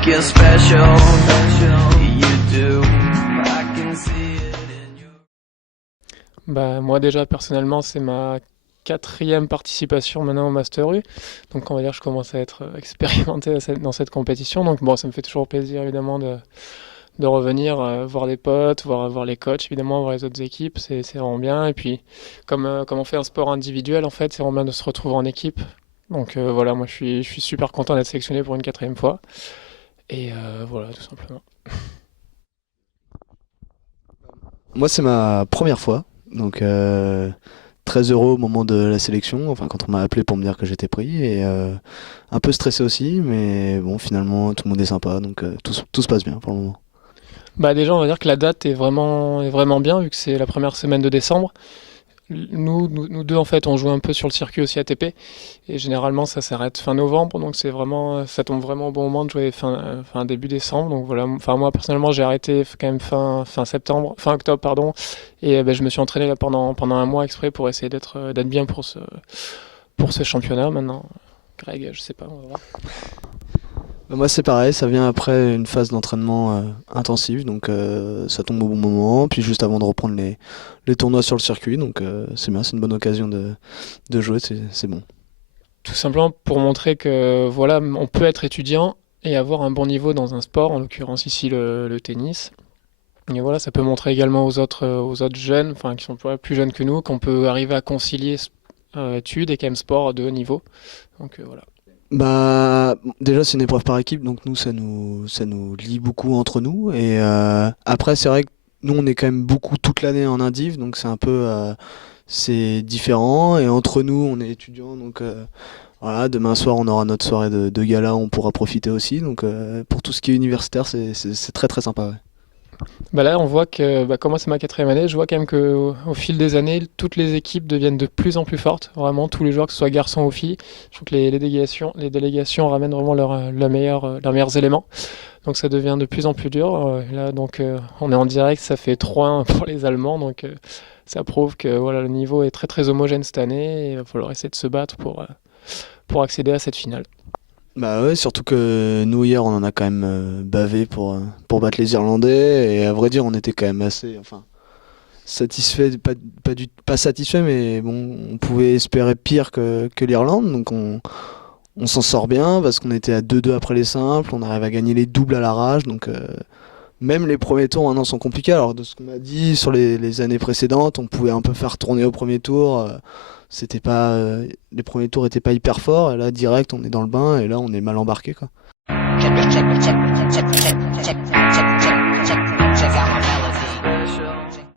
think you're special, you do. I can see it in your... Bah, moi déjà personnellement c'est ma quatrième participation maintenant au Master U, donc on va dire que je commence à être expérimenté dans cette compétition, donc bon ça me fait toujours plaisir évidemment de revenir, voir des potes, voir les coachs évidemment, voir les autres équipes, c'est vraiment bien, et puis comme on fait un sport individuel en fait c'est vraiment bien de se retrouver en équipe, donc voilà moi je suis super content d'être sélectionné pour une quatrième fois, et voilà tout simplement. Moi, c'est ma première fois, donc très heureux au moment de la sélection, enfin quand on m'a appelé pour me dire que j'étais pris, et un peu stressé aussi, mais bon, finalement, tout le monde est sympa, donc tout se passe bien pour le moment. Bah déjà, on va dire que la date est vraiment bien, vu que c'est la première semaine de décembre. Nous deux, en fait, on joue un peu sur le circuit aussi ATP, et généralement, ça s'arrête fin novembre, donc ça tombe vraiment au bon moment de jouer fin début décembre. Donc voilà, enfin moi personnellement, j'ai arrêté quand même fin octobre, pardon, et ben, je me suis entraîné là pendant un mois exprès pour essayer d'être bien pour ce championnat. Maintenant, Greg, je sais pas, on va voir. Bah, moi, c'est pareil, ça vient après une phase d'entraînement intensive, donc ça tombe au bon moment, puis juste avant de reprendre les tournois sur le circuit, donc c'est bien, c'est une bonne occasion de jouer, c'est bon. Tout simplement pour montrer que voilà, on peut être étudiant et avoir un bon niveau dans un sport, en l'occurrence ici le tennis. Et voilà, ça peut montrer également aux autres jeunes, enfin qui sont plus jeunes que nous, qu'on peut arriver à concilier études et quand même sport de haut niveau. Donc voilà. Bah, déjà, c'est une épreuve par équipe, donc nous, ça nous lie beaucoup entre nous. Et après, c'est vrai que nous, on est quand même beaucoup toute l'année en indiv, donc c'est un peu, c'est différent. Et entre nous, on est étudiants, donc voilà, demain soir, on aura notre soirée de gala, on pourra profiter aussi. Donc pour tout ce qui est universitaire, c'est très très sympa. Ouais. Bah là, on voit que, bah, comme moi c'est ma quatrième année, je vois quand même qu'au fil des années, toutes les équipes deviennent de plus en plus fortes. Vraiment, tous les joueurs, que ce soit garçons ou filles. Je trouve que les délégations ramènent vraiment leurs meilleurs éléments. Donc ça devient de plus en plus dur. Là, donc on est en direct, ça fait 3-1 pour les Allemands. Donc ça prouve que voilà, le niveau est très très homogène cette année. Et il va falloir essayer de se battre pour accéder à cette finale. Bah ouais, surtout que nous hier on en a quand même bavé pour battre les Irlandais et à vrai dire on était quand même assez enfin satisfait, pas satisfait mais bon on pouvait espérer pire que l'Irlande donc on s'en sort bien parce qu'on était à 2-2 après les simples, on arrive à gagner les doubles à l'arrache donc même les premiers tours maintenant sont compliqués alors de ce qu'on m'a dit sur les années précédentes on pouvait un peu faire tourner au premier tour. C'était pas les premiers tours étaient pas hyper forts et là direct on est dans le bain et là on est mal embarqué quoi. Check, check, check, check, check, check, check.